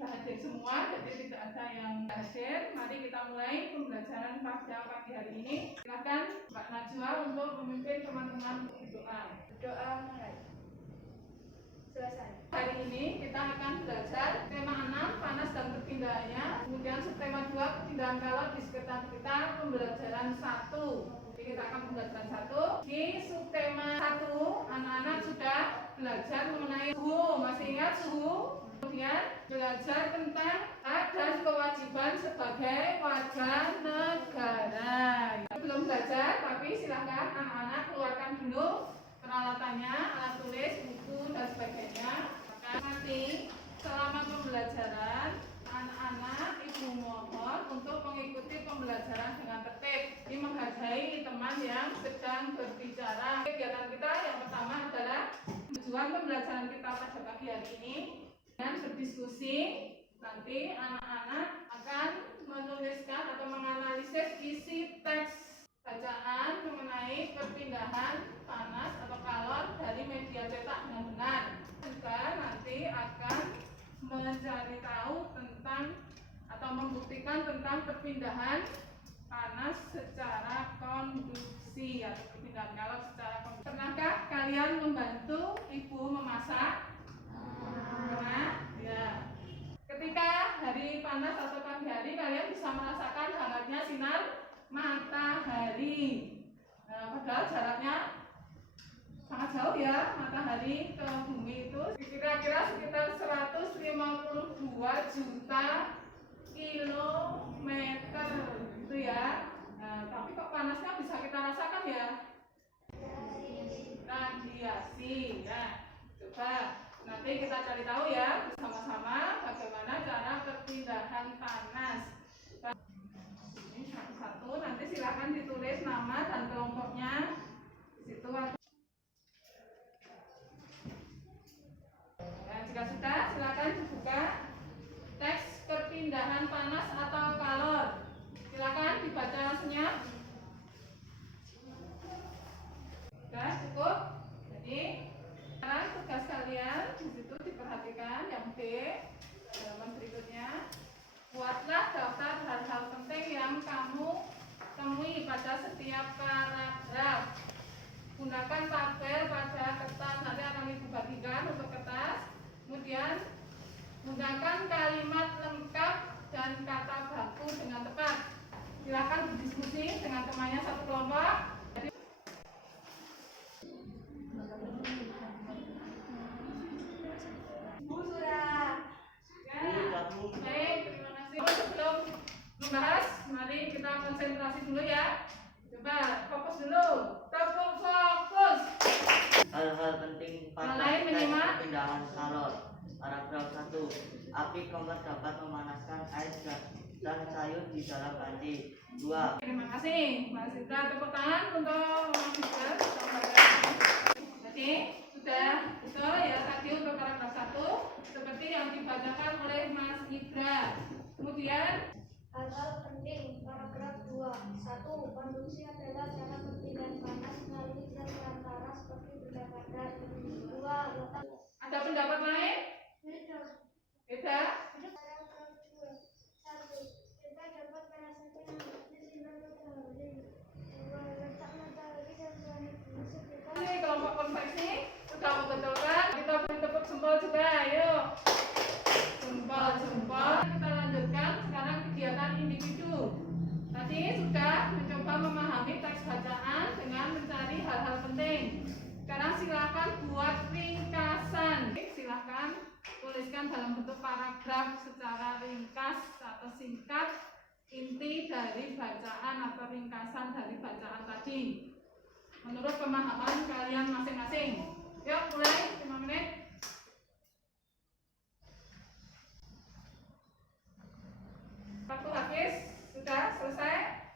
sudah hadir semua, jadi tidak ada yang hadir. Mari kita mulai pembelajaran pada pagi hari ini. Silakan Mbak Najwa untuk memimpin teman-teman berdoa. Berdoa mulai. Selesai. Hari ini kita akan belajar tema 6 panas dan perpindahannya. Kemudian subtema 2 perpindahan kalor di sekitar kita, pembelajaran 1. Jadi kita akan pembelajaran 1. Di subtema 1 anak-anak sudah belajar mengenai suhu. Masih ingat suhu? Kemudian belajar tentang hak dan kewajiban sebagai warga negara. Belum belajar, tapi silakan anak-anak keluarkan dulu peralatannya, alat tulis, buku, dan sebagainya. Maka nanti selama pembelajaran, anak-anak ibu mohon untuk mengikuti pembelajaran dengan tertib. Ini menghargai teman yang sedang berbicara. Kegiatan kita yang pertama adalah tujuan pembelajaran kita pada pagi hari ini dengan berdiskusi. Nanti anak-anak akan menuliskan atau menganalisis isi teks bacaan mengenai perpindahan panas atau kalor dari media cetak dengan benar. Juga nanti akan mencari tahu tentang atau membuktikan tentang perpindahan panas secara konduksi atau perpindahan kalor secara konduksi. Pernahkah kalian membantu ibu memasak? Pernah? Ya. Ketika hari panas atau pagi hari, kalian bisa merasakan hangatnya sinar matahari. Padahal jaraknya sangat jauh ya, matahari ke bumi itu kira-kira sekitar 152 juta kilometer gitu ya. Tapi kok panasnya bisa kita rasakan ya? Radiasi ya. Coba nanti kita cari tahu ya bersama-sama bagaimana cara perpindahan panas. Ini satu-satu, nanti silakan ditulis nama dan kelompoknya di situ. Nah, jika sudah, silakan dibuka teks perpindahan panas atau kalor. Silakan dibaca senyap. Sudah cukup. Jadi sekarang tugas kalian di situ diperhatikan yang B, halaman berikutnya. Buatlah daftar hal-hal penting yang kamu temui pada setiap paragraf. Gunakan tabel pada kertas, nanti akan ibu bagikan untuk kertas. Kemudian gunakan kalimat lengkap dan kata baku dengan tepat. Silakan berdiskusi dengan temannya satu kelompok. Membahas, mari kita konsentrasi dulu ya. Coba fokus dulu. Tepuk fokus. Hal-hal penting pada perpindahan kalor. Paragraf 1. Api kompor dapat memanaskan air dan sayur di dalam panci. 2. Terima kasih. Mas Indra, tepuk tangan untuk Mas Indra. Jadi sudah itu ya tadi untuk paragraf 1 seperti yang dibacakan oleh Mas Indra. Kemudian hal-hal penting paragraf 2. 1. Konduksi adalah cara perpindahan panas melalui zat perantara seperti benda padat. 2. Letak. Ada pendapat lain? Beda? Paragraf 2. 1. Kita dapat merasakan hangatnya sinar matahari. 2. Letak matahari dan planet bumi sekitar. Ini kelompok konveksi sudah membetulkan. Kita beri tepuk jempol juga, ayo. Jempol. Kita lanjutkan sekarang kegiatan individu. Tadi sudah mencoba memahami teks bacaan dengan mencari hal-hal penting. Sekarang silakan buat ringkasan. Silakan tuliskan dalam bentuk paragraf secara ringkas atau singkat inti dari bacaan atau ringkasan dari bacaan tadi menurut pemahaman kalian masing-masing. Yuk mulai 5 menit. Waktu habis, sudah selesai.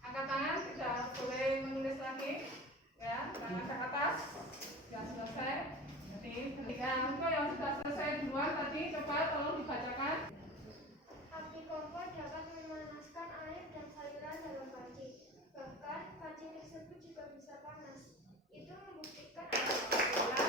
Angkat tangan, tidak boleh menulis lagi. Ya, tangan ke atas. Sudah selesai. Jadi, ketika untuk yang sudah selesai duluan tadi, coba tolong dibacakan. Api kompor dapat memanaskan air dan sayuran dalam panci. Bahkan panci tersebut juga bisa panas. Itu membuktikan Ya,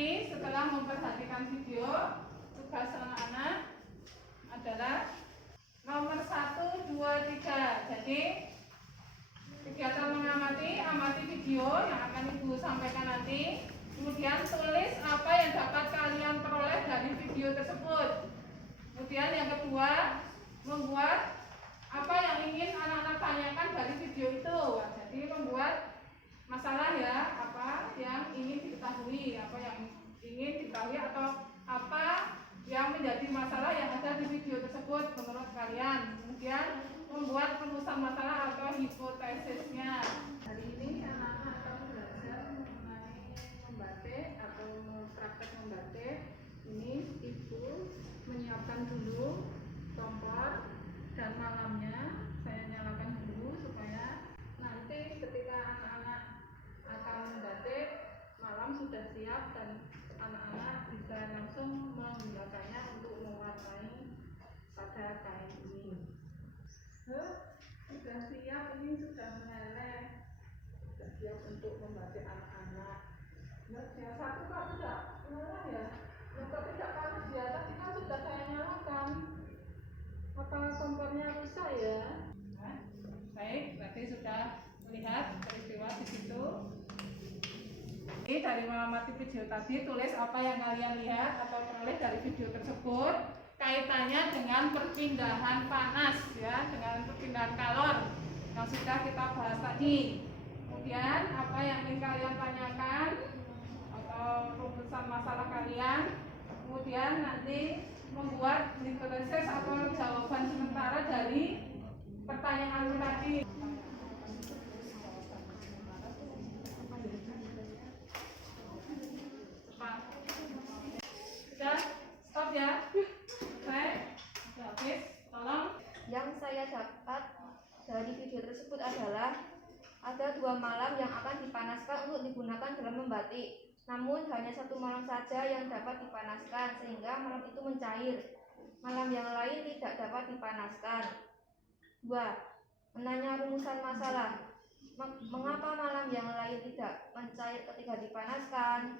nanti setelah memperhatikan video, tugas anak-anak adalah nomor 1, 2, 3. Jadi kegiatan mengamati, amati video yang akan Ibu sampaikan nanti. Kemudian tulis apa yang dapat kalian peroleh dari video tersebut. Kemudian yang kedua, membuat apa yang ingin anak-anak tanyakan dari video itu. Jadi membuat masalah ya, apa yang ingin diketahui, apa yang ingin diketahui atau apa yang menjadi masalah yang ada di video tersebut menurut kalian. Kemudian membuat rumusan masalah atau hipotesisnya. Hari ini anak-anak akan belajar mengenai membatik atau praktek membatik. Ini Ibu menyiapkan dulu kompor dan malamnya saya nyalakan dulu supaya nanti ketika anak-anak akan membatik malam sudah siap dan anak-anak bisa langsung menggunakannya untuk mewarnai pada kain ini. Sudah siap, ini sudah meleleh, sudah siap untuk membatik anak-anak. Yang satu kok tidak meleleh ya, yang tidak panas ya, tadi kan sudah saya nyalakan. Apa kompornya rusak ya? Nah, baik, berarti sudah melihat peristiwa di situ. Oke, dari mengamati video tadi, tulis apa yang kalian lihat atau peroleh dari video tersebut, kaitannya dengan perpindahan panas ya, dengan perpindahan kalor yang sudah kita bahas tadi. Kemudian apa yang ingin kalian tanyakan atau rumusan masalah kalian. Kemudian nanti membuat hipotesis atau jawaban sementara dari pertanyaan tadi. Sudah, stop ya. Baik, sudah habis. Tolong. Yang saya dapat dari video tersebut adalah ada 2 malam yang akan dipanaskan untuk digunakan dalam membatik. Namun hanya 1 malam saja yang dapat dipanaskan sehingga malam itu mencair. Malam yang lain tidak dapat dipanaskan. 2. Menanya rumusan masalah. Mengapa malam yang lain tidak mencair ketika dipanaskan?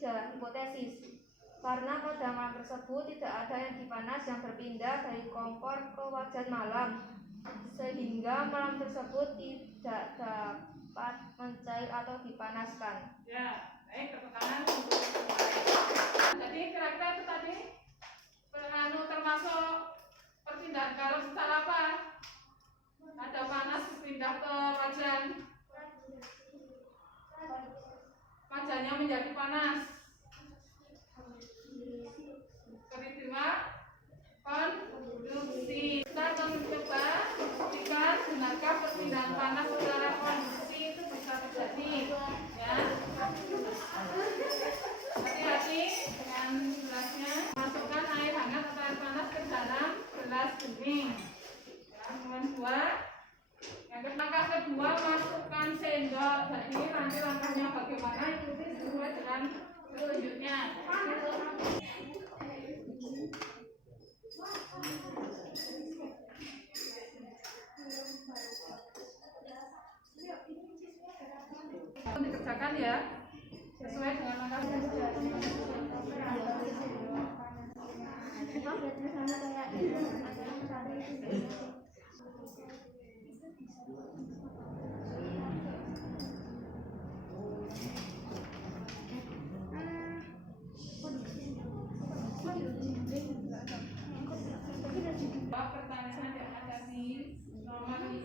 3. Hipotesis. Karena pada malam tersebut tidak ada yang dipanas yang berpindah dari kompor ke wajan malam, sehingga malam tersebut tidak dapat mencair atau dipanaskan. Ya, baik, tepuk tangan. Jadi kira-kira itu tadi termasuk perpindahan kalor secara apa? Ada panas pindah ke wajan, wajannya menjadi panas. Peristiwa konduksi. Kita akan mencoba buktikan benarkah perpindahan panas secara konduksi itu bisa terjadi ya. Hati-hati dengan gelasnya. Masukkan air hangat atau air panas ke dalam gelas bening ya. Kemudian 2, yang langkah kedua masukkan sendok. Jadi nanti langkahnya bagaimana ikuti sesuai dengan petunjuknya. Dikerjakan ya sesuai dengan langkah. Pertanyaan yang ada di nomor 5.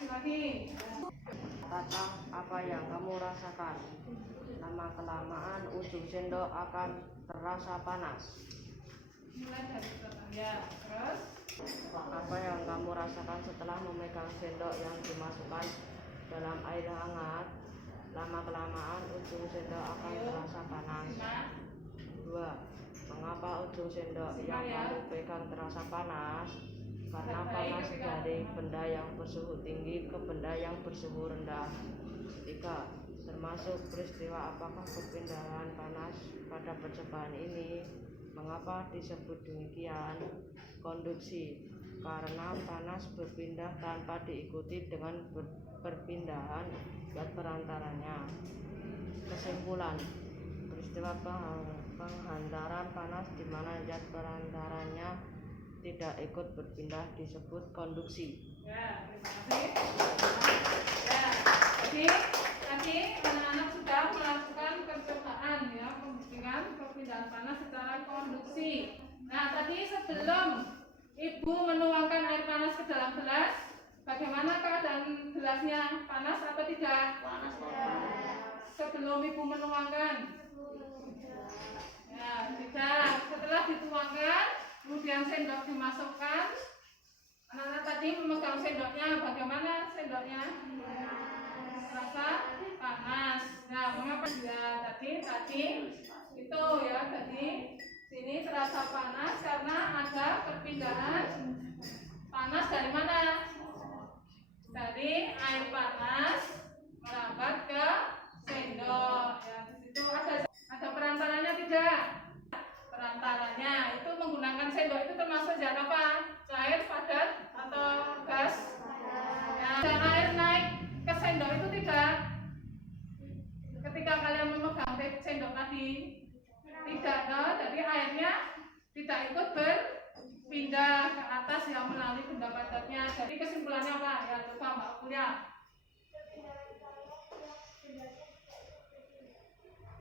Lagi. Kata apa yang kamu rasakan. Lama-kelamaan ujung sendok akan terasa panas. Mulai dari ya, terus Apa yang kamu rasakan setelah memegang sendok yang dimasukkan dalam air hangat. Lama-kelamaan ujung sendok akan terasa panas. 2. Mengapa ujung sendok yang kamu pegang terasa panas? Karena panas dari benda yang bersuhu tinggi ke benda yang bersuhu rendah. 3. Termasuk peristiwa apakah perpindahan panas pada percobaan ini? Mengapa disebut demikian? Konduksi. karena panas berpindah tanpa diikuti dengan perpindahan zat perantaranya. Kesimpulan, peristiwa penghantaran panas di mana zat perantaranya tidak ikut berpindah disebut konduksi. Ya, terima kasih. Ya, jadi tadi anak-anak sudah melakukan percobaan ya membuktikan perpindahan panas secara konduksi. Nah, tadi sebelum Ibu menuangkan air panas ke dalam gelas, bagaimana keadaan gelasnya? Panas atau tidak? Panas. Sebelum Ibu menuangkan? Ya, tidak. Setelah dituangkan, kemudian sendok dimasukkan. Anak-anak tadi memegang sendoknya, bagaimana sendoknya? Terasa panas. Nah, mengapa dia tadi itu ya tadi sini terasa panas karena ada perpindahan panas dari mana? Dari air panas merambat ke sendok. Ya, di situ ada perantaranya tidak? Perantaranya itu menggunakan sendok itu termasuk zat apa? Cair, padat, atau gas? Ya, air naik ke sendok itu tidak? Ketika kalian memegang sendok tadi tidak, no? Jadi airnya tidak ikut berpindah ke atas yang melalui benda padatnya. Jadi kesimpulannya apa? Ya coba Mbak kuliah.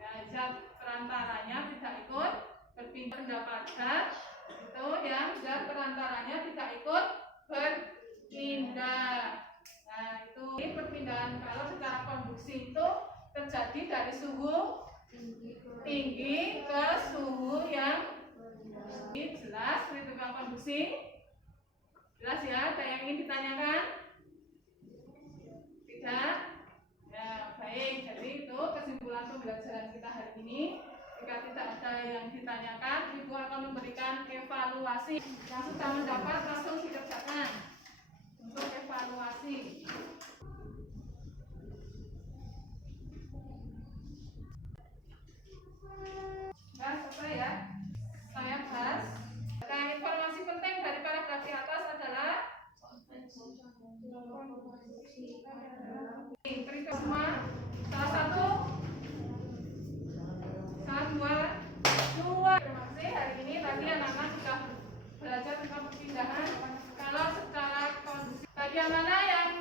Ya, zat perantaranya tidak ikut berpindah benda padat itu yang zat perantaranya tidak ikut berpindah. Nah itu perpindahan kalau secara konduksi itu terjadi dari suhu tinggi ke suhu yang jelas perhitungan konduksi. Jelas ya? Ada yang ingin ditanyakan? Tidak? Ya baik, jadi itu kesimpulan pembelajaran kita hari ini. Jika tidak ada yang ditanyakan, Ibu akan memberikan evaluasi yang sudah mendapat langsung dikerjakan untuk evaluasi. Nah, selesai ya. Saya bahas. Nah, informasi penting dari paragraf di atas adalah berikut semua. Salah satu, dua. Terima kasih. Hari ini tadi anak-anak sudah belajar tentang perpindahan. Kalau secara kondisi, bagian mana yang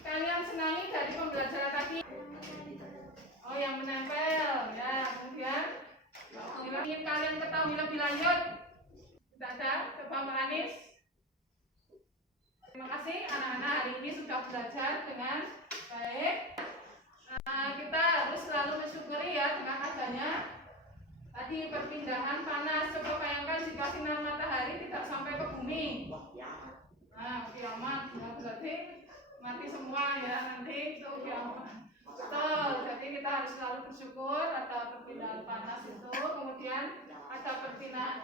kalian senangi dari pembelajaran tadi? Oh, yang menempel ya. Kemudian ingin kalian ketahui lebih lanjut? Tidak ada? Coba Mbak Anis. Terima kasih anak-anak hari ini sudah belajar dengan baik. Kita harus selalu bersyukuri ya dengan adanya tadi perpindahan panas. Coba bayangkan jika sinar matahari tidak sampai ke bumi. Nah, kiamat. Nah, berarti mati semua ya nanti itu kiamat. Betul, jadi kita harus selalu bersyukur ada perpindahan panas itu, kemudian ada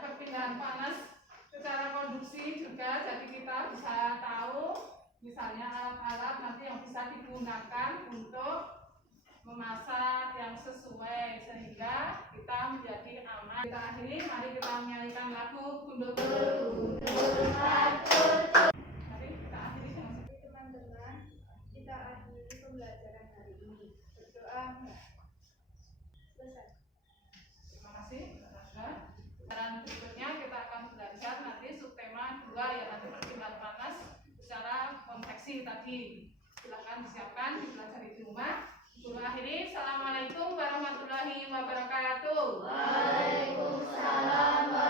perpindahan panas secara konduksi juga, jadi kita bisa tahu misalnya alat-alat nanti yang bisa digunakan untuk memasak yang sesuai sehingga kita menjadi aman. Kita akhiri, mari kita menyanyikan lagu Gundur. Mari kita akhiri dengan Teman-teman, kita akhiri pembelajaran hari ini. Berdoa enggak? Selesai. terima kasih. Dan berikutnya kita akan belajar nanti subtema 2 ya, nanti perpindahan panas secara konveksi tadi. Silakan disiapkan, dipelajari di rumah. Dulu akhiri, assalamualaikum warahmatullahi wabarakatuh. Waalaikumsalam.